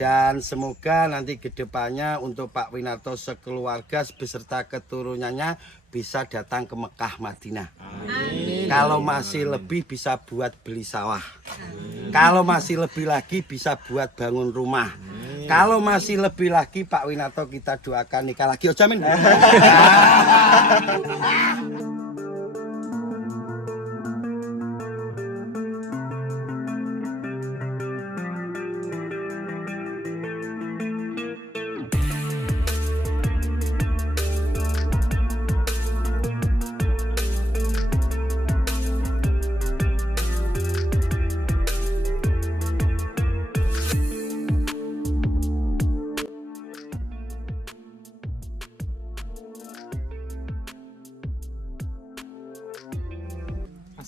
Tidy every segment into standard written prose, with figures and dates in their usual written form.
Dan semoga nanti kedepannya untuk Pak Winarto sekeluarga beserta keturunannya bisa datang ke Mekah Madinah. Amin. Kalau masih lebih bisa buat beli sawah. Amin. Kalau masih lebih lagi bisa buat bangun rumah. Amin. Kalau masih lebih lagi Pak Winarto kita doakan nikah lagi. Oh jamin.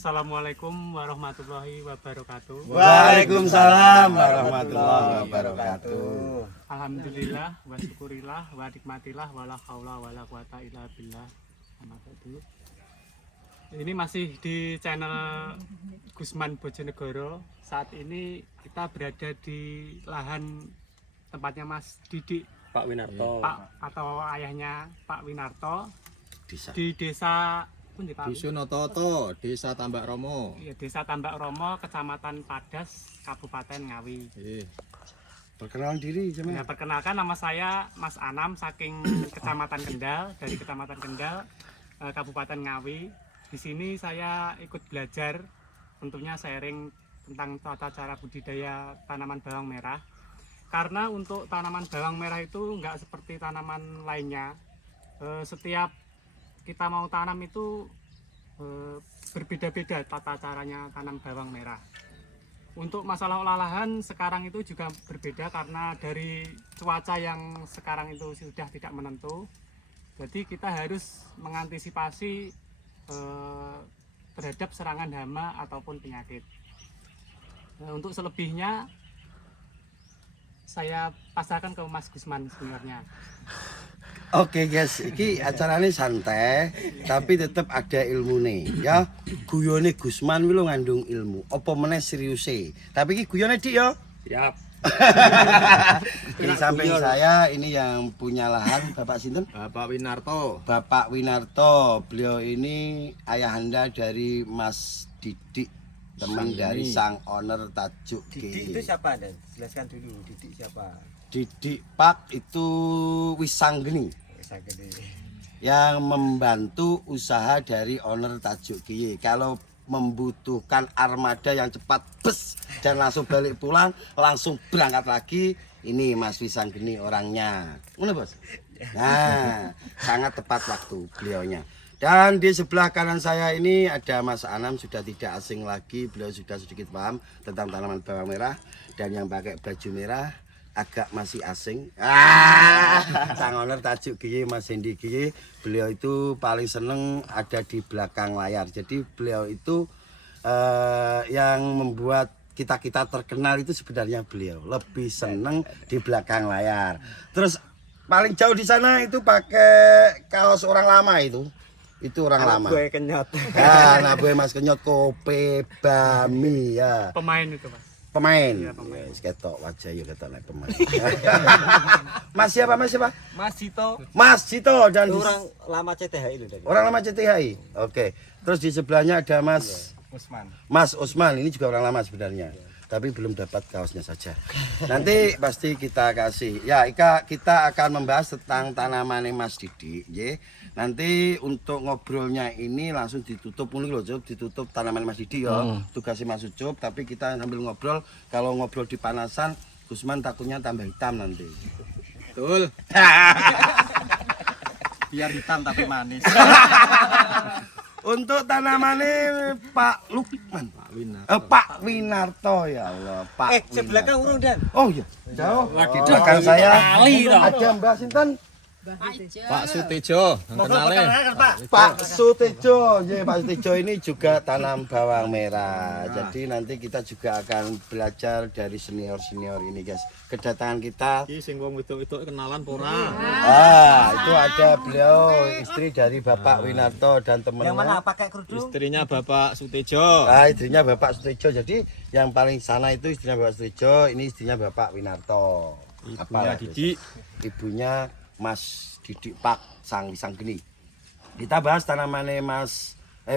Assalamualaikum warahmatullahi wabarakatuh. Waalaikumsalam warahmatullahi wabarakatuh. Alhamdulillah wa syukurillah wa nikmatillah wala haula wala quwata illa billah. Ini masih di channel Gusman Bojonegoro. Saat ini kita berada di lahan tempatnya Mas Didik Pak Winarto. Pak atau ayahnya Pak Winarto Desa. di desa Dusun Oto-Oto, Desa Tambak Romo. ya, Desa Tambak Romo, Kecamatan Padas, Kabupaten Ngawi. Perkenalan diri jamin. Ya, perkenalkan nama saya Mas Anam saking Kecamatan Kendal, dari Kecamatan Kendal, Kabupaten Ngawi. Di sini saya ikut belajar, tentunya sharing tentang tata cara budidaya tanaman bawang merah. Karena untuk tanaman bawang merah itu nggak seperti tanaman lainnya. Setiap kita mau tanam itu berbeda-beda tata caranya tanam bawang merah. Untuk masalah olahan sekarang itu juga berbeda karena dari cuaca yang sekarang itu sudah tidak menentu. Jadi kita harus mengantisipasi terhadap serangan hama ataupun penyakit. Untuk selebihnya saya pasrahkan ke Mas Gusman seniornya. Oke guys, iki acaranya santai, tapi tetap ada ilmu nih, ya. Guyone Gusman wilo ngandung ilmu. Apa meneh seriuse. Tapi iki guyone Dik ya. Siap. Di samping saya ini yang punya lahan Bapak sinten? Bapak Winarto. Bapak Winarto. Beliau ini ayahanda dari Mas Didik, teman dari sang owner Tajuk G. Didik itu siapa Anda? Jelaskan dulu, Didik siapa? Didik Pak itu Wisanggeni yang membantu usaha dari owner Tajuk G. Kalau membutuhkan armada yang cepat bus dan langsung balik pulang, langsung berangkat lagi, ini Mas Wisanggeni orangnya. Mana bos? Nah, sangat tepat waktu beliaunya. Dan di sebelah kanan saya ini ada Mas Anam, sudah tidak asing lagi, beliau sudah sedikit paham tentang tanaman bawang merah. Dan yang pakai baju merah agak masih asing. Sang owner Tajuk G, Mas Hendi G, beliau itu paling seneng ada di belakang layar. Jadi beliau itu yang membuat kita terkenal itu sebenarnya beliau lebih seneng di belakang layar. Terus paling jauh di sana itu pakai kaos orang lama itu orang lama. Gue kenyot. Nah, gue Mas Kenyot Kope Bami ya. Pemain itu Mas. Pemain. Iya, pemain. Ketok wajah yuk ketok naik pemain. Mas siapa? Mas siapa? Mas Cito. Mas Cito dan Orang lama CTHI itu tadi. orang lama CTHI. Oke. Terus di sebelahnya ada Mas Usman. Mas Usman, ini juga orang lama sebenarnya. Tapi belum dapat kaosnya saja. Nanti pasti kita kasih. Ya, Ika, kita akan membahas tentang tanaman Mas Didik, nggih. Nanti untuk ngobrolnya ini langsung ditutup mulu loh, ditutup tanaman Mas Didik ya. Tugasnya Mas Ucup, tapi kita sambil ngobrol. Kalau ngobrol di panasan, Gusman takutnya tambah hitam nanti. Betul. Biar hitam tapi manis. Untuk tanamannya Pak Lukman, Pak Winarto ya Allah, Pak. Sebelah kan urung Dan. Oh iya, jauh. Lagi Belakang saya ada Mbak Sinten. Pak Sutejo, kenalin. Pak Sutejo, ya Pak Sutejo ini juga tanam bawang merah. Jadi nanti kita juga akan belajar dari senior-senior ini, guys. Kedatangan kita. Iki sing wong wedok-wedok kenalan pora. Itu ada beliau istri dari Bapak Winarto dan temannya. Yang mana pakai kerudung? Istrinya Bapak Sutejo. Istrinya Bapak Sutejo. Jadi yang paling sana itu istrinya Bapak Sutejo, ini istrinya Bapak Winarto. Ibunya Didik. Ibunya Mas Didik Pak Wisanggeni. Kita bahas tanamannya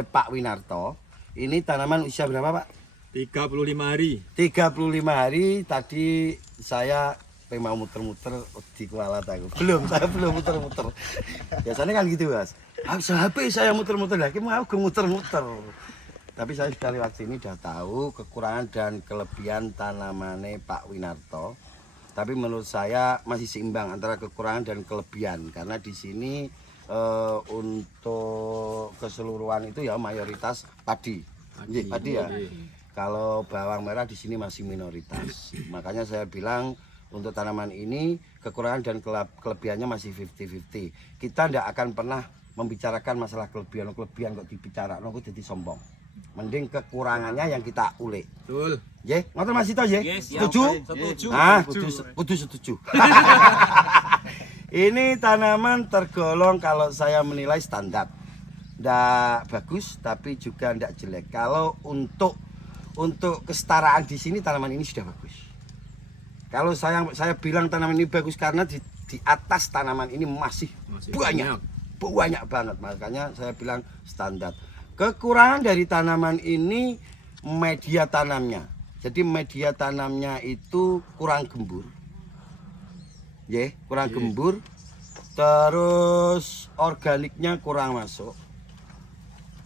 Pak Winarto. Ini tanaman usia berapa, Pak? 35 hari. 35 hari. Tadi saya mau muter-muter di kualat aku. Saya belum muter-muter. Biasanya kan gitu, Mas. HP saya muter-muter lagi, mau aku muter-muter. Tapi saya sudah lewat sini sudah tahu kekurangan dan kelebihan tanamannya Pak Winarto. Tapi menurut saya masih seimbang antara kekurangan dan kelebihan karena di sini untuk keseluruhan itu ya mayoritas padi ya. Kalau bawang merah di sini masih minoritas. Makanya saya bilang untuk tanaman ini kekurangan dan kelebihannya masih 50-50. Kita tidak akan pernah membicarakan masalah kelebihan kok dibicara, kok jadi sombong. Mending kekurangannya yang kita ulik. Betul. Nggih, ngoten Mas Sito nggih? Setuju? Setuju. Kudu setuju. Ini tanaman tergolong kalau saya menilai standar. Ndak bagus tapi juga ndak jelek. Kalau untuk kesetaraan di sini tanaman ini sudah bagus. Kalau saya bilang tanaman ini bagus karena di atas tanaman ini masih banyak banget. Makanya saya bilang standar. Kekurangan dari tanaman ini media tanamnya. Jadi media tanamnya itu kurang gembur. Kurang gembur. Terus organiknya kurang masuk.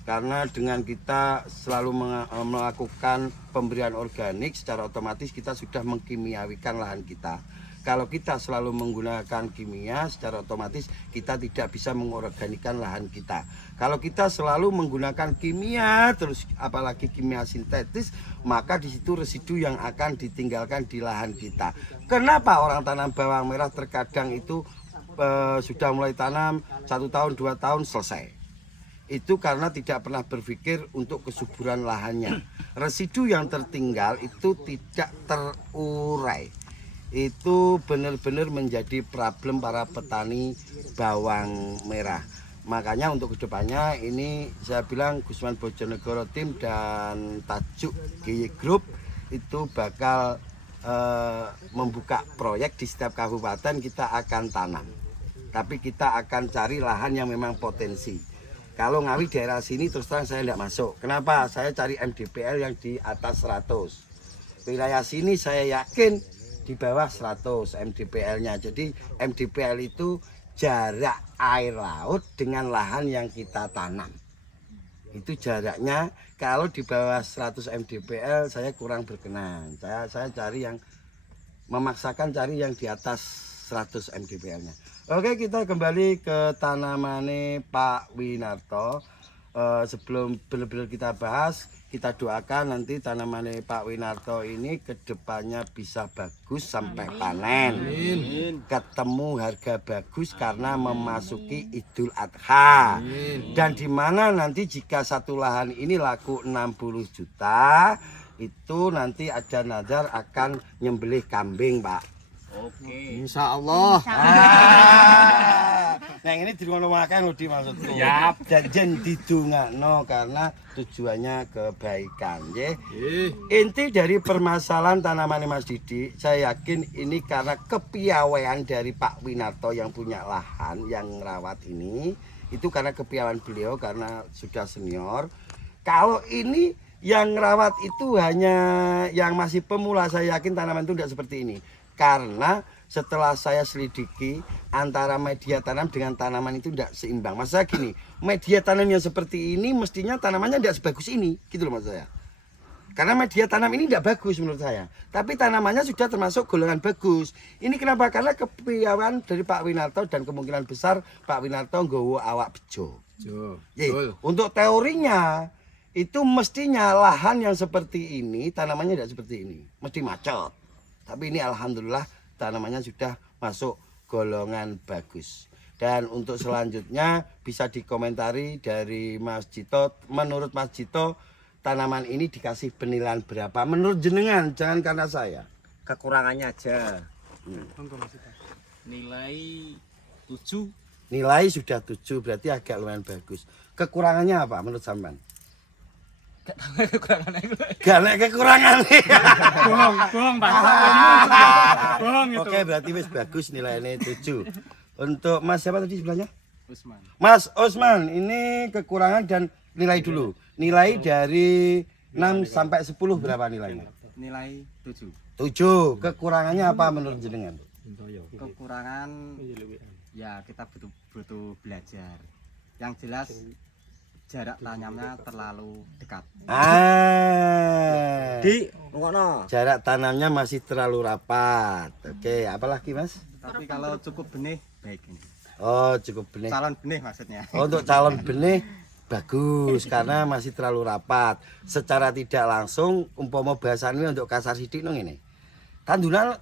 Karena dengan kita selalu melakukan pemberian organik secara otomatis kita sudah mengkimiawikan lahan kita. Kalau kita selalu menggunakan kimia secara otomatis kita tidak bisa mengorganikan lahan kita. Kalau kita selalu menggunakan kimia terus apalagi kimia sintetis, maka di situ residu yang akan ditinggalkan di lahan kita. Kenapa orang tanam bawang merah terkadang itu sudah mulai tanam 1 tahun 2 tahun selesai? Itu karena tidak pernah berpikir untuk kesuburan lahannya. Residu yang tertinggal itu tidak terurai. Itu benar-benar menjadi problem para petani bawang merah. Makanya untuk kedepannya ini saya bilang Gusman Bojonegoro Tim dan Tajuk GY Group itu bakal membuka proyek di setiap kabupaten kita akan tanam. Tapi kita akan cari lahan yang memang potensi. Kalau Ngawi daerah sini terus terang saya tidak masuk. Kenapa? Saya cari MDPL yang di atas 100. Wilayah sini saya yakin di bawah 100 MDPL-nya. Jadi MDPL itu jarak air laut dengan lahan yang kita tanam. Itu jaraknya. Kalau di bawah 100 MDPL saya kurang berkenan. Saya cari yang memaksakan cari yang di atas 100 MDPL-nya. Oke, kita kembali ke tanamannya Pak Winarto. Sebelum benar-benar kita bahas, kita doakan nanti tanamannya Pak Winarto ini kedepannya bisa bagus sampai panen. Ketemu harga bagus karena memasuki Idul Adha. Dan di mana nanti jika satu lahan ini laku 60 juta, itu nanti ada nazar akan nyembelih kambing, Pak. Oke. Insya Allah. Nah ini dirungokno Di maksudku. Siap. Janjen didongakno karena tujuannya kebaikan, nggih. Inti dari permasalahan tanaman Mas Didi, saya yakin ini karena kepiawaian dari Pak Winarto yang punya lahan yang merawat ini. Itu karena kepiawaian beliau karena sudah senior. Kalau ini yang merawat itu hanya yang masih pemula, saya yakin tanaman itu tidak seperti ini. Karena setelah saya selidiki antara media tanam dengan tanaman itu tidak seimbang. Maksudnya gini, media tanam yang seperti ini mestinya tanamannya tidak sebagus ini, gitu loh maksud saya. Karena media tanam ini tidak bagus menurut saya. Tapi tanamannya sudah termasuk golongan bagus. Ini kenapa? Karena kepiawaian dari Pak Winarto dan kemungkinan besar Pak Winarto nggawa awak bejo. Untuk teorinya itu mestinya lahan yang seperti ini tanamannya tidak seperti ini, mesti macet. Tapi ini alhamdulillah tanamannya sudah masuk golongan bagus. Dan untuk selanjutnya bisa dikomentari dari Mas Jito. Menurut Mas Jito, tanaman ini dikasih penilaian berapa? Menurut jenengan, jangan karena saya. Kekurangannya aja. Monggo Mas Ito. Nilai 7. Nilai sudah 7, berarti agak lumayan bagus. Kekurangannya apa menurut sampean? Gak ada kekurangan. Bohong Pak. Bohong itu. Oke, berarti wis bagus nilainya 7. Untuk Mas siapa tadi sebelahnya? Usman. Mas Osman, ini kekurangan dan nilai dulu. Nilai dari 6 sampai 10 berapa nilainya? Nilai 7. 7. Kekurangannya apa menurut jenengan? Kekurangan ya kita butuh belajar. Yang jelas jarak tanamnya terlalu dekat. Jarak tanamnya masih terlalu rapat. Oke, apalagi Mas? Tapi kalau cukup benih baik ini. Oh, cukup benih. Calon benih maksudnya. Untuk calon benih bagus karena masih terlalu rapat. Secara tidak langsung umpama bahasane untuk kasar sidik nang ngene.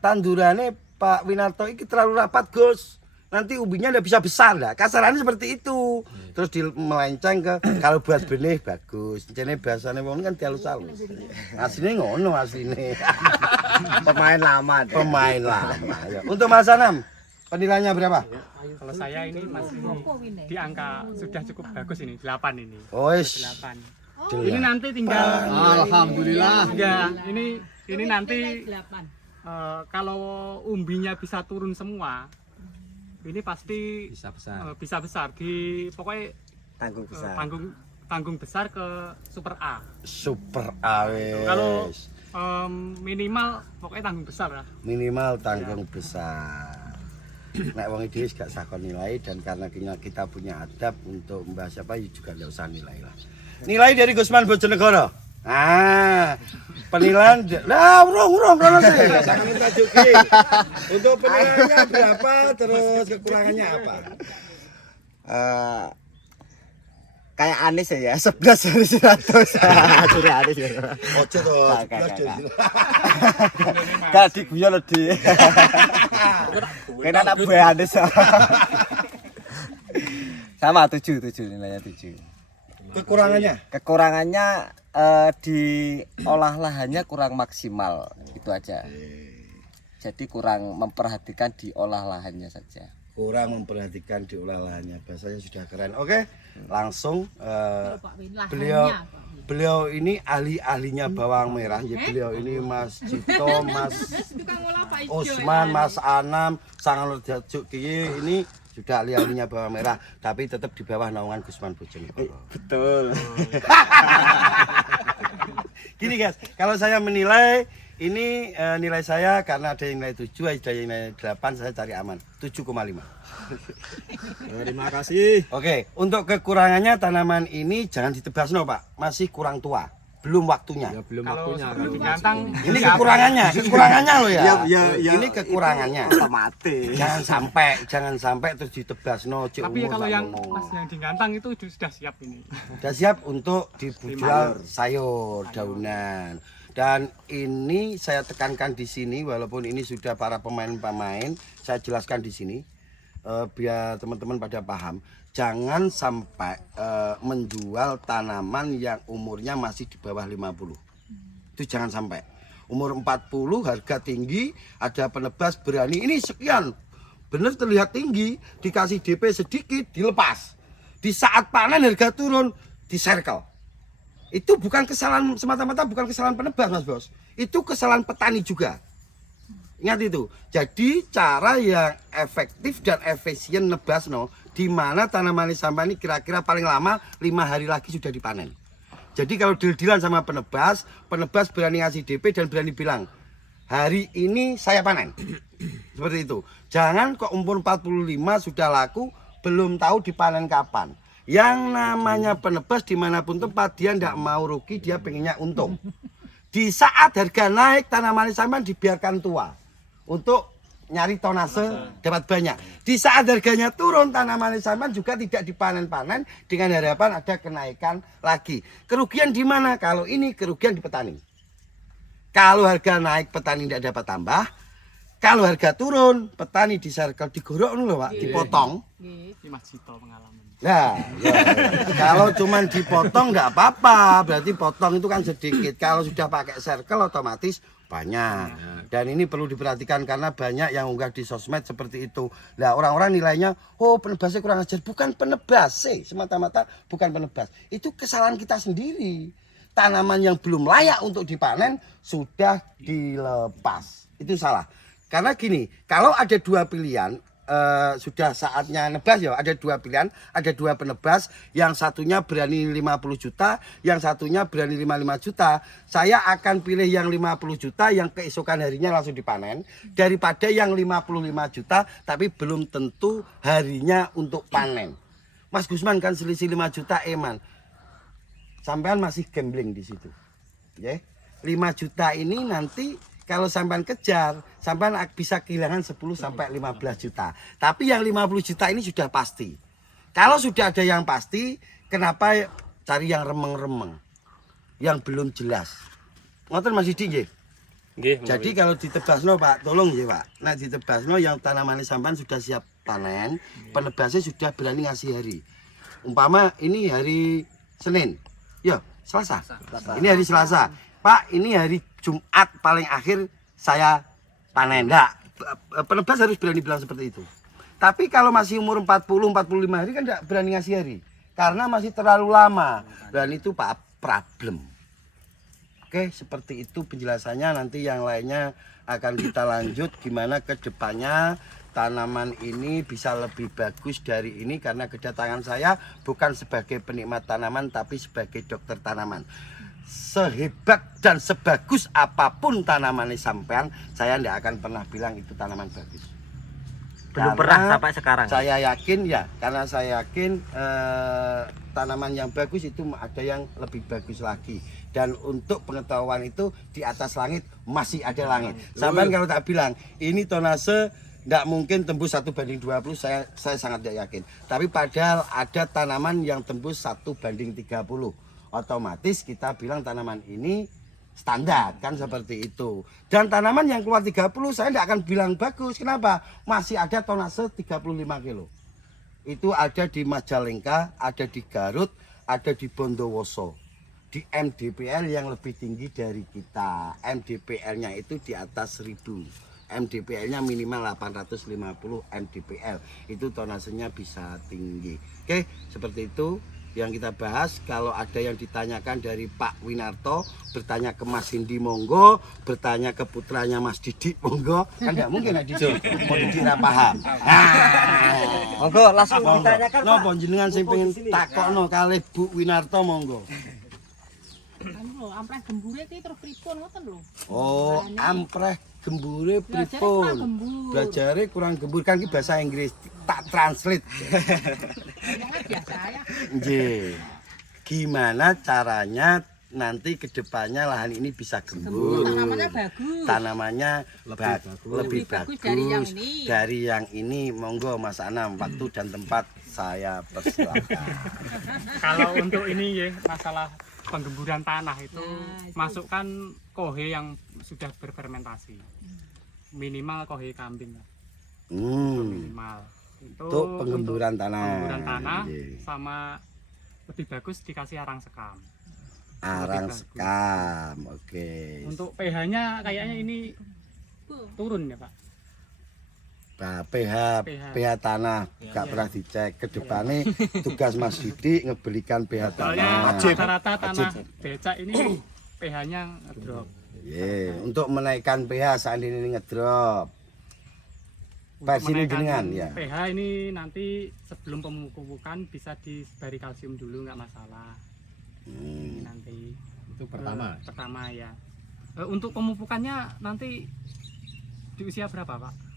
Tandurane Pak Winarto ini terlalu rapat, Gus. Nanti ubinya ndak bisa besar lah. Kasarannya seperti itu. Terus melenceng ke kalau buat benih bagus. Jane bahasane wong kan dialus-alus. Asline ngono asline. Pemain lama deh. Pemain lama. Ya. Untuk Mas Anam, penilaiannya berapa? Kalau saya ini masih di angka sudah cukup bagus ini, 8 ini. Oh, 8. Ini nanti tinggal Alhamdulillah. ya, ini nanti kalau umbinya bisa turun semua, ini pasti Bisa besar. bisa besar di pokoknya Tanggung besar. tanggung besar ke Super A. Super awes. Kalau minimal pokoknya tanggung besar lah. Minimal tanggung besar. Nek wong iki gak sakon nilai dan karena kita punya adab untuk membahas apa ya juga enggak usah nilai lah. Nilai dari Gusman Bojonegoro. Penilaian lah urung kono sih. Saking tajuk iki. Untuk penilaiannya berapa terus kekurangannya apa? Kayak Anis ya, 11 dari 100. Sudah Anis ya. Ojo to. Gak diguyon lho, Di. Kena anak buah Anis. Sama 7 nilainya 7. Kekurangannya di olah lahannya kurang maksimal, itu aja. Jadi kurang memperhatikan di olah lahannya saja. Kurang memperhatikan di olah lahannya. Bahasanya sudah keren. Oke, langsung beliau ini ahli-ahlinya bawang merah. Ya, beliau ini Mas Jito, Mas Osman, Mas Anam, Sangalur Tajuk Kiye ini sudah ahli-ahlinya bawang merah, tapi tetap di bawah naungan Gusman Bojonegoro. Betul. Gini guys, kalau saya menilai ini nilai saya karena ada yang nilai 7, ada yang nilai 8, saya cari aman 7,5. Terima kasih. Oke, untuk kekurangannya tanaman ini jangan ditebas no Pak, masih kurang tua, belum waktunya. Ya belum Kalau waktunya. seperti di Gantang Ini kekurangannya loh ya. Ya, Ini kekurangannya. Mati. Jangan sampai terus ditebas no. tapi kalau yang Mas yang di Gantang itu sudah siap ini. Sudah siap untuk dijual sayur daunan. Dan ini saya tekankan di sini walaupun ini sudah para pemain-pemain, saya jelaskan di sini biar teman-teman pada paham. Jangan sampai menjual tanaman yang umurnya masih di bawah 50. Itu jangan sampai. Umur 40 harga tinggi, ada penebas berani ini sekian. Benar terlihat tinggi, dikasih DP sedikit, dilepas. Di saat panen harga turun, di circle. Itu bukan kesalahan semata-mata, bukan kesalahan penebas Mas Bos. Itu kesalahan petani juga. Ingat itu. Jadi cara yang efektif dan efisien nebas no, di mana tanaman sampah ini kira-kira paling lama 5 hari lagi sudah dipanen. Jadi kalau deal-dealan sama penebas berani ngasih DP dan berani bilang, hari ini saya panen. Seperti itu. Jangan kok umur 45 sudah laku, belum tahu dipanen kapan. Yang namanya penebas dimanapun tempat dia tidak mau rugi, dia pengennya untung. Di saat harga naik tanaman sampan dibiarkan tua untuk nyari tonase dapat banyak. Di saat harganya turun tanaman sampan juga tidak dipanen-panen dengan harapan ada kenaikan lagi. Kerugian di mana? Kalau ini kerugian di petani. Kalau harga naik petani tidak dapat tambah, Kalau harga turun, petani di circle digorok lho Pak, dipotong. Ini Mas Jito pengalaman. Nah, kalau cuman dipotong nggak apa-apa, berarti potong itu kan sedikit. Kalau sudah pakai circle otomatis banyak. Dan ini perlu diperhatikan karena banyak yang unggah di sosmed seperti itu. Nah, orang-orang nilainya, oh penebasnya kurang ajar. Bukan penebas sih, semata-mata bukan penebas. Itu kesalahan kita sendiri. Tanaman yang belum layak untuk dipanen sudah dilepas. Itu salah. Karena gini, kalau ada dua pilihan, sudah saatnya nebas ya, ada dua pilihan, ada dua penebas, yang satunya berani 50 juta, yang satunya berani 55 juta. Saya akan pilih yang 50 juta yang keesokan harinya langsung dipanen daripada yang 55 juta tapi belum tentu harinya untuk panen. Mas Gusman kan selisih 5 juta eman. Sampean masih gambling di situ. Ya. 5 juta ini nanti kalau sampean kejar, sampean bisa kehilangan 10 sampai 15 juta. Tapi yang 50 juta ini sudah pasti. Kalau sudah ada yang pasti, kenapa cari yang remeng-remeng? Yang belum jelas. Ngoten Mas Didi nggih? Nggih. Jadi kalau ditebasno Pak, tolong ya Pak. Nah ditebasno yang tanaman sampean sudah siap panen, penebasnya sudah berani ngasih hari. Umpama ini hari Senin. Ya, Selasa. Ini hari Selasa. Pak, ini hari Jumat paling akhir saya panen. Enggak, penebas harus berani bilang seperti itu. Tapi kalau masih umur 40-45 hari kan enggak berani ngasih hari. Karena masih terlalu lama. Dan itu Pak problem. Oke, seperti itu penjelasannya. Nanti yang lainnya akan kita lanjut gimana ke depannya tanaman ini bisa lebih bagus dari ini, karena kedatangan saya bukan sebagai penikmat tanaman tapi sebagai dokter tanaman. Sehebat dan sebagus apapun tanaman sampean, saya tidak akan pernah bilang itu tanaman bagus. Belum Karena pernah sampai sekarang. Saya yakin ya, karena saya yakin tanaman yang bagus itu ada yang lebih bagus lagi. Dan untuk pengetahuan itu di atas langit masih ada langit. Sampean kalau tak bilang ini tonase tidak mungkin tembus 1/20, saya sangat tidak yakin. Tapi padahal ada tanaman yang tembus 1/30. Otomatis kita bilang tanaman ini standar kan seperti itu. Dan tanaman yang keluar 30 saya tidak akan bilang bagus. Kenapa? Masih ada tonase 35 kilo. Itu ada di Majalengka, ada di Garut, ada di Bondowoso. Di MDPL yang lebih tinggi dari kita. MDPL-nya itu di atas 1000. MDPL-nya minimal 850 MDPL. Itu tonasenya bisa tinggi. Oke, seperti itu yang kita bahas. Kalau ada yang ditanyakan dari Pak Winarto, bertanya ke Mas Hindi monggo, bertanya ke putranya Mas Didi monggo. Kan enggak mungkin Didi mau Didi ra paham. Monggo langsung ditanyakan Pak. Napa jenengan sing pengen takokno kalih Bu Winarto monggo. Anu lho, ampreh gembure iki terus pripun ngoten lho. Oh, ampreh gembure pripun? Belajare kurang gembur kan iki bahasa Inggris. Tak translate. Ngomongnya biasa ya. Nggih. Gimana caranya nanti kedepannya lahan ini bisa gembur? Tanamannya bagus. Tanamannya lebih bagus bagus dari yang ini. Monggo Mas Anam, waktu dan tempat saya persilakan. Kalau untuk ini ya masalah penggemburan tanah itu, Nah, itu. masukkan kohe yang sudah berfermentasi, minimal kohe kambing minimal Untuk penggemburan tanah. penggemburan tanah Nggih. sama lebih bagus dikasih arang sekam. Arang bagus. sekam. Oke. Untuk pH-nya kayaknya ini turun ya Pak. Nah, pH tanah gak pernah dicek. Kedepannya tugas Mas Didi ngebelikan pH Soalnya tanah. rata-rata tanah becak ini pH-nya ngedrop. Ye, untuk menaikkan pH saat ini ngedrop. Untuk Versi ini menaikkan jenengan, ya? pH ini nanti sebelum pemupukan bisa diberi kalsium dulu nggak masalah. Ini nanti Itu pertama. pertama ya. Untuk pemupukannya nanti di usia berapa Pak?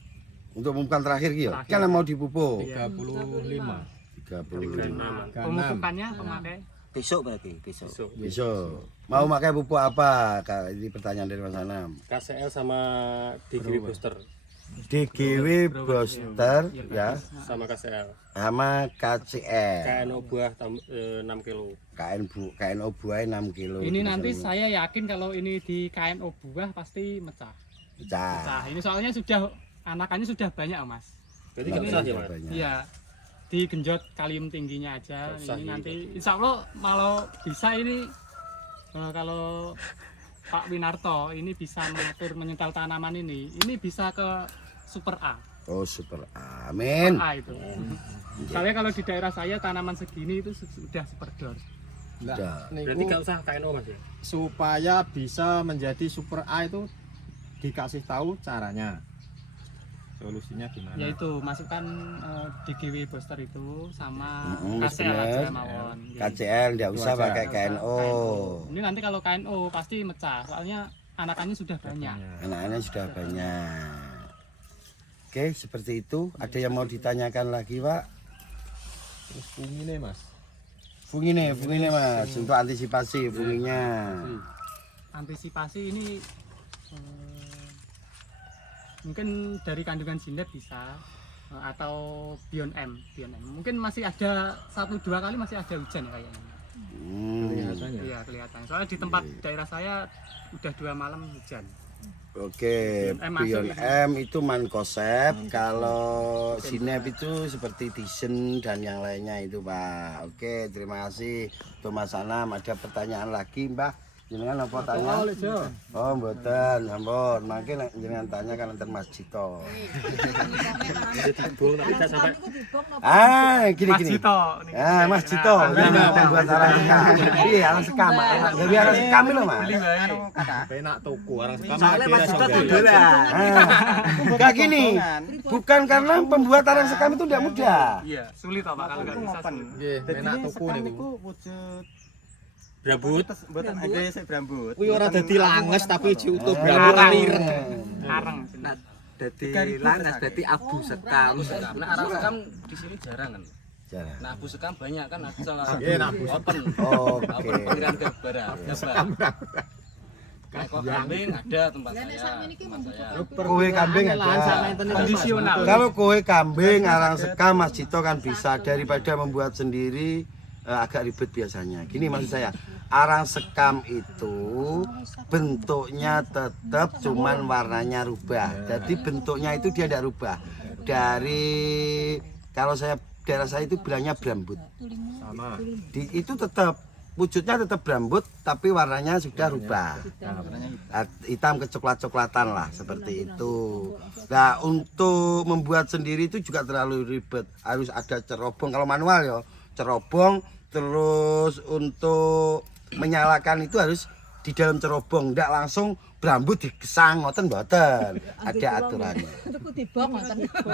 Untuk pemupukan terakhir gitu. Terakhir. Kan mau dipupuk. 35. 35. Pemupukannya pemakai Besok berarti, besok. Besok. Mau pakai pupuk apa? Kak, ini pertanyaan dari Mas Anam. KCL sama DGW booster DGW booster ya sama KCL. sama KCL. KNO buah 6 kilo. KNO buah 6 kilo. ini nanti saya yakin kalau ini di KNO buah pasti mecah. Pecah. Nah, ini soalnya sudah anakannya sudah banyak, Mas. Berarti nggak usah ya, Mas? Banyak. Iya. Digenjot kalium tingginya aja. Nggak usah Ini gitu. nanti insya Allah kalau bisa ini kalau Pak Winarto ini bisa mengatur menyetel tanaman ini bisa ke Super A. Oh, super. Amin. A itu. Soalnya kalau di daerah saya tanaman segini itu sudah super door. Udah. Berarti nggak usah KNO, Mas ya? Supaya bisa menjadi super A itu dikasih tahu caranya. Solusinya gimana? Yaitu masukkan DGW booster itu sama Wis KCL aja bener. mawon. Gitu. KCL enggak usah aja. pakai Nggak usah KNO. Ini nanti kalau KNO pasti mecah. Soalnya anakannya sudah banyak. Anak-anak sudah banyak. Oke, seperti itu. Ada yang mau ditanyakan lagi, Pak? Terus fungine Mas. Fungine Mas, untuk antisipasi funginya. Antisipasi ini mungkin dari kandungan sinet bisa atau Bion M. Mungkin masih ada 1-2 kali masih ada hujan ya kayaknya. Kelihatannya. Iya kelihatan. Soalnya di tempat daerah saya udah 2 malam hujan. Oke, Bion M masuk Bion itu. M itu mankosep. Kalau Sinep itu seperti Tisen dan yang lainnya itu, Pak. Oke, terima kasih untuk Mas Anam. Ada pertanyaan lagi, Mbak? Jenengan apa tanya? Oh, mboten, ampun. Mangke nek jenengan tanya kan enten Mas Cito. Jadi bol tapi nggak sampai Gini. Mas Cito. nih. Mas Cito, yang membuat arang sekam. Iya, arang sekam, Pak. Jadi arang sekam lho, Mas. Penak tuku orang sekam. Soalnya Mas Cito tiduran. Enggak gini. Bukan karena pembuat arang sekam itu tidak mudah. Iya, sulit toh Pak kalau nggak bisa sulit. Nggih, penak tuku niku. berabut. Mboten ada sik brambut. Kuwi ora dadi langes tapi diutuh Arang. brambut ireng. Arang. Nah, dadi langas, dadi abu sekam. Nah, arang sekam di sini jarang kan. Jarang. Nah, abu sekam banyak kan asal Nggih, nah, abu open. Oke. Open pengirian Gabara. Nah, kok kambing ada tempat saya. Tempat saya. Kue kambing ada. Kondisional. Kalau kue kambing arang sekam Mas Cito kan bisa, daripada membuat sendiri agak ribet biasanya. Gini maksud saya, arang sekam itu bentuknya tetap cuman warnanya rubah. Jadi bentuknya itu dia tidak rubah. Dari kalau daerah saya itu bilangnya brambut. Sama. Itu tetap wujudnya tetap brambut tapi warnanya sudah rubah. Hitam kecoklat-coklatan lah seperti itu. Nah, untuk membuat sendiri itu juga terlalu ribet. Harus ada cerobong kalau manual ya. Cerobong, terus untuk menyalakan itu harus di dalam cerobong, tidak langsung brambut digesang ngoten mboten. Ada aturannya.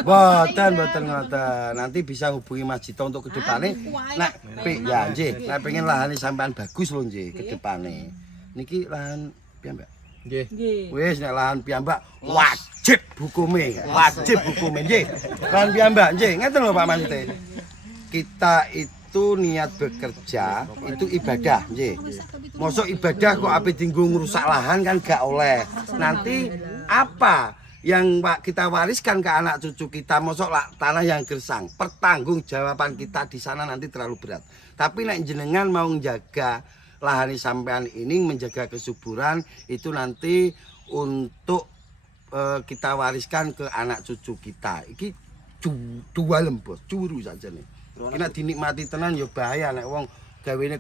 Mboten ngoten. Nanti bisa hubungi Mas Cito untuk ke depane. Nek ya nggih, nek pengen lahane sampean bagus lho nggih ke depane. Niki lahan piyambak. Nggih. Wis nek lahan piyambak wajib hukume nggih. Lahan piyambak nggih, ngeten lho Pak Mas. Kita itu niat bekerja itu ibadah nggih. Mosok ibadah kok ape dinggo ngrusak lahan kan gak oleh. Nanti apa yang kita wariskan ke anak cucu kita, mosok tanah yang gersang, pertanggungjawaban kita di sana nanti terlalu berat. Tapi nek jenengan mau menjaga lahan sampean ini, menjaga kesuburan itu nanti untuk kita wariskan ke anak cucu kita. Iki dua lembos, curu saja nih. Kena dinikmati tenan ya bahaya nek wong gawene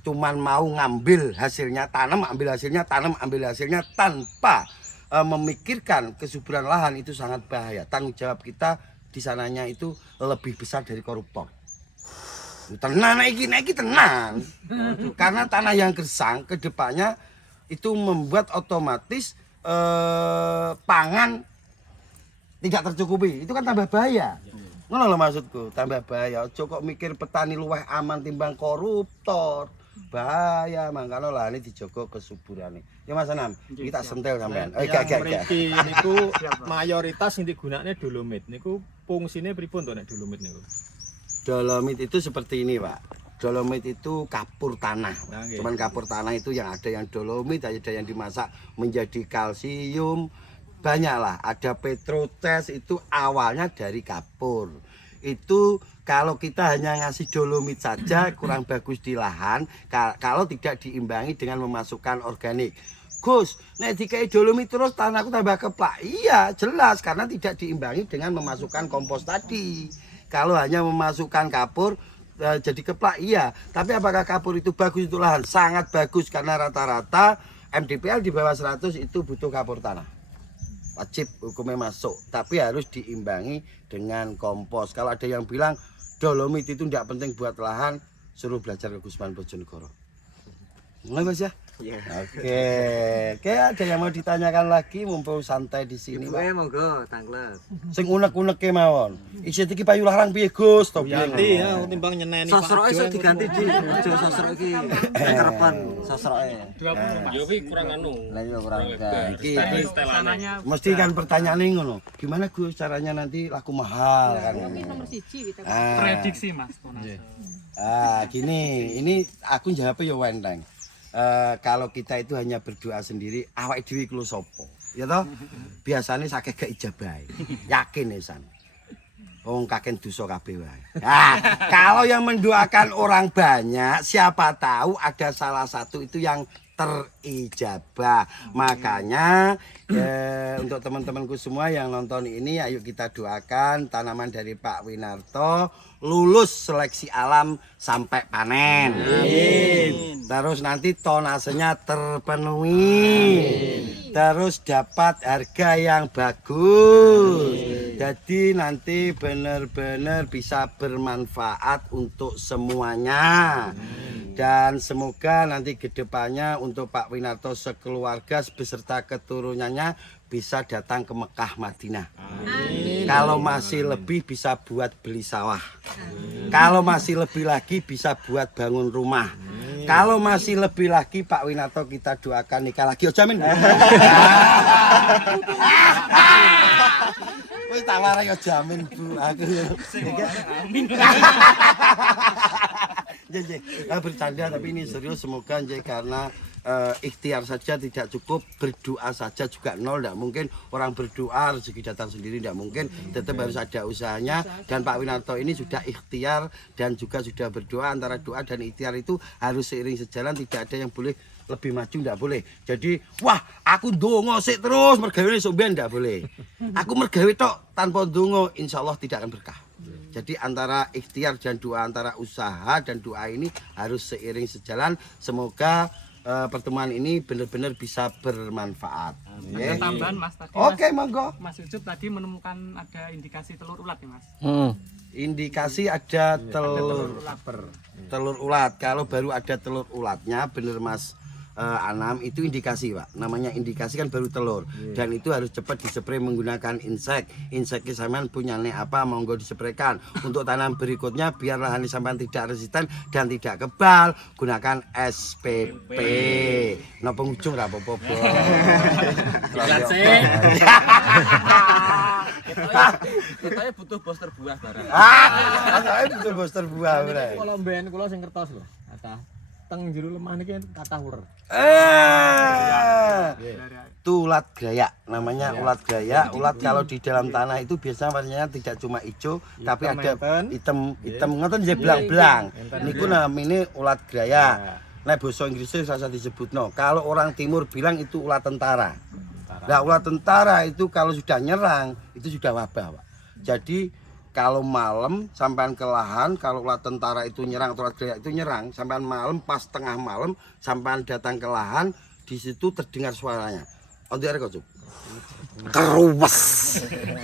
cuman mau ngambil hasilnya tanam, ambil hasilnya tanpa memikirkan kesuburan lahan, itu sangat bahaya. Tanggung jawab kita di sananya itu lebih besar dari koruptor. Tenan iki tenan. Karena tanah yang gersang ke depannya itu membuat otomatis pangan tidak tercukupi. Itu kan tambah bahaya. Ngono lho maksudku, tambah bahaya. Ojo kok mikir petani luwih aman timbang koruptor. Bahaya, mangkano lah ini dijogo kesuburane. Ya Mas Anam, kita sentil sampean. Oh, gak. Mriki niku mayoritas sing digunakne dolomit. Niku fungsine pripun to nek dolomit niku? Dolomit itu seperti ini, Pak. Dolomit itu kapur tanah. Nah, okay. Cuman kapur tanah itu yang ada yang dolomit, ada yang dimasak menjadi kalsium. Banyaklah, ada petrotes itu awalnya dari kapur. Itu kalau kita hanya ngasih dolomit saja kurang bagus di lahan kalau tidak diimbangi dengan memasukkan organik. Gus, nek dikai dolomit terus tanahku tambah keplak. Iya, jelas karena tidak diimbangi dengan memasukkan kompos tadi. Kalau hanya memasukkan kapur jadi keplak, iya. Tapi apakah kapur itu bagus untuk lahan? Sangat bagus karena rata-rata MDPL di bawah 100 itu butuh kapur tanah. Wajib hukumnya masuk, tapi harus diimbangi dengan kompos. Kalau ada yang bilang dolomit itu tidak penting buat lahan, suruh belajar ke Gusman Bojonegoro. Mulai Mas ya? Iya. Oke, ada yang mau ditanyakan lagi mumpung santai di sini, Pak. Monggo tanglet. Sing unek-unek kemawon. Isi iki payu larang piye, Gus? To piye? Ganti ya, timbang nyeneni Sosroke iso diganti di aja sosrok iki. Kerepan sosroke. 20 Mas. Yo kuwi kurang anu. Lah yo kurang Iki Sananya mesti kan pertanyaane ngono. Gimana Gus caranya nanti laku mahal kan? Ini nomor 1 kita. prediksi Mas. Gini, ini aku jawabnya ya wenteng. Kalau kita itu hanya berdoa sendiri, awake dhewe iku lho sapa? Ya toh? Biasane sakeh gak ijabah. Yakin esan. Wong kakek dosa kabeh wae. Kalau yang mendoakan orang banyak, siapa tahu ada salah satu itu yang terijabah. Makanya untuk teman-temanku semua yang nonton ini, ayo kita doakan tanaman dari Pak Winarto lulus seleksi alam sampai panen. Amin. Terus nanti tonasenya terpenuhi. Terus dapat harga yang bagus. Jadi nanti benar-benar bisa bermanfaat untuk semuanya. Dan semoga nanti kedepannya untuk Pak Winarto sekeluarga beserta keturunannya bisa datang ke Mekah Madinah. Kalau masih lebih bisa buat beli sawah. Kalau masih lebih lagi bisa buat bangun rumah. Kalau masih lebih lagi Pak Winarto kita doakan nikah lagi. Oh jamin. Wis tak warai yo jamin Bu. Aku amin. Bercanda tapi ini serius, semoga karena ikhtiar saja tidak cukup, berdoa saja juga nol. Tidak mungkin orang berdoa rezeki datang sendiri, tidak mungkin, tetap harus ada usahanya. Dan Pak Winarto ini sudah ikhtiar dan juga sudah berdoa. Antara doa dan ikhtiar itu harus seiring sejalan, tidak ada yang boleh lebih maju, tidak boleh. Jadi wah aku ndonga sik terus mergawe somben, tidak boleh. Aku mergawe tok tanpa ndonga insya Allah tidak akan berkah. Jadi antara ikhtiar dan doa, antara usaha dan doa ini harus seiring sejalan. Semoga pertemuan ini benar-benar bisa bermanfaat. Ada tambahan Mas tadi. Oke, monggo. Mas Ucup tadi menemukan ada indikasi telur ulat ya Mas. Indikasi ada telur ulat. Kalau baru ada telur ulatnya, bener Mas Anam, itu indikasi Pak. Namanya indikasi kan baru telur. Dan itu harus cepat dispray menggunakan insek. Inseknya sampean punya apa, monggo dispraykan. Untuk tanam berikutnya biar lahan sampean tidak resisten dan tidak kebal, gunakan SPP. No penghujung ra apa-apa. Kita butuh booster buah barang. Saya butuh booster buah, Bre. Kalau mben kula sing kertos lho. Kata teng jero lemah niki kathah uler. Itu ulat gayak, namanya ulat gayak. Ulat kalau di dalam tanah itu biasanya warnanya tidak cuma hijau, tapi ada hitam ngoten nggih belang-belang. Niku namine ulat gayak. Nek basa Inggrisnya rasa disebutno. Kalau orang timur bilang itu ulat tentara. Nah, ulat tentara itu kalau sudah nyerang itu sudah wabah, Pak. Jadi kalau malam sampean ke lahan, kalau ulat tentara itu nyerang atau ulat gayak itu nyerang, sampean malam pas tengah malam sampean datang ke lahan, di situ terdengar suaranya. Onti arek kok, keruwes.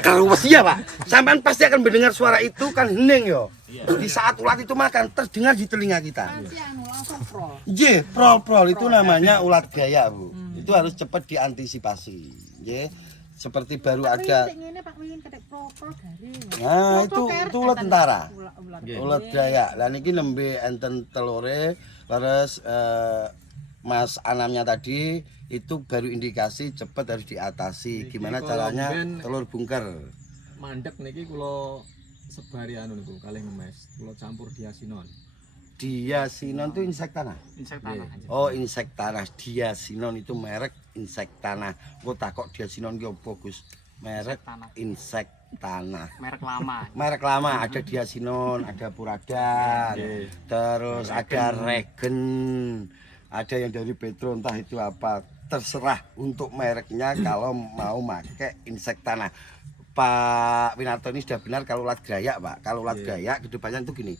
Keruwes iya, Pak. Sampean pasti akan mendengar suara itu kan hening yo. Di saat ulat itu makan terdengar di telinga kita. Langsung pro. Nggih, prol-prol itu namanya ulat gayak, Bu. Itu harus cepat diantisipasi, nggih. Seperti baru ada. Nah, itu ulat tentara. Ulat gayak. Lah niki nembe enten telure, terus Mas Anamnya tadi itu baru indikasi cepat harus diatasi. Gimana caranya? Telur bungker. Mandek niki kula sebari anu niku kalih ngemes. Kula campur diasinon. Diasinon itu insek tanah. Insek tanah aja. Oh, insek tanah. Diasinon itu merek insek tanah. Kok takok diasinon ki opo, Gus? Merek insek tanah. Merek lama. Merek lama, ada diasinon, ada puradan. Terus ada regen. Ada yang dari Petro entah itu apa. terserah untuk mereknya kalau mau pakai insek tanah. Pak Winarto ini sudah benar kalau ulat grayak, Pak. Kalau ulat grayak kedepannya itu gini,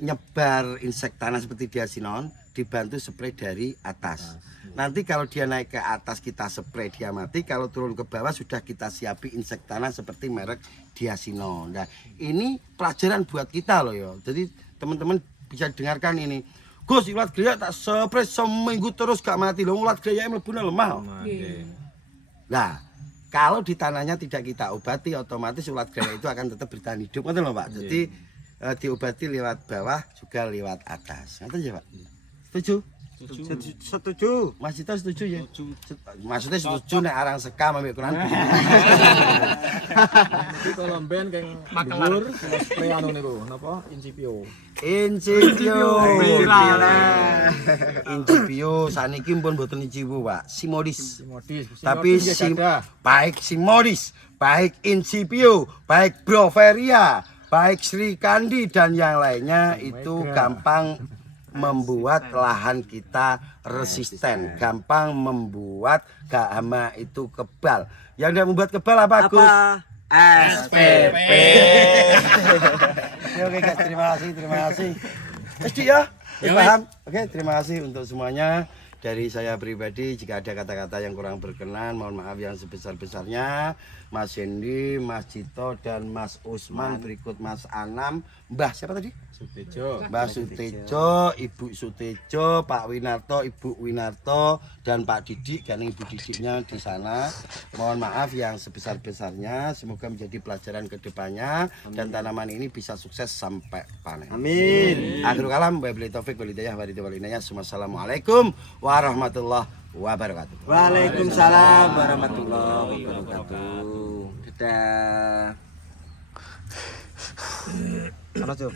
nyebar insek tanah seperti diasinon dibantu spray dari atas. Nanti kalau dia naik ke atas kita spray dia mati, kalau turun ke bawah sudah kita siapi insek tanah seperti merek diasinon. Nah ini pelajaran buat kita loh ya. Jadi teman-teman bisa dengarkan ini. Gus, ulat grayak tak spray seminggu terus gak mati loh. Ulat grayak mlebune lemah. Nah kalau di tanahnya tidak kita obati, otomatis ulat grayak itu akan tetap bertahan hidup, betul loh Pak. Jadi diobati lewat bawah juga lewat atas. Ngerti ya Pak? Setuju? Setuju. Mas Cito setuju ya? Maksudnya setuju nek arang sekam ambek Quran. Iki kalau ben keng dhuwur spray anu niku napa Incipio. Incipio saniki pun mboten Incipio, Pak. Simodis. Modis. Tapi baik Simodis, baik Incipio, baik Broveria, baik Sri Kandi dan yang lainnya itu gampang membuat lahan kita resisten, gampang membuat hama itu kebal. Yang tidak membuat kebal apa, Gus? SPP. Oke guys, terima kasih. Pasti ya, paham? Oke, terima kasih untuk semuanya. Dari saya pribadi, jika ada kata-kata yang kurang berkenan, mohon maaf yang sebesar-besarnya. Mas Hendy, Mas Cito, dan Mas Usman, berikut Mas Anam, Mbah siapa tadi? Sutejo. Mbah Sutejo, Ibu Sutejo, Pak Winarto, Ibu Winarto, dan Pak Didik, dan Ibu Didiknya di sana. Mohon maaf yang sebesar-besarnya, semoga menjadi pelajaran ke depannya, dan tanaman ini bisa sukses sampai panen. Amin. Akhirul kalam, wabillahi taufik wal hidayah, wal inayah. Wassalamualaikum warahmatullahi wabarakatuh. Waalaikumsalam warahmatullahi wabarakatuh. Dadah. Ano, Cuk?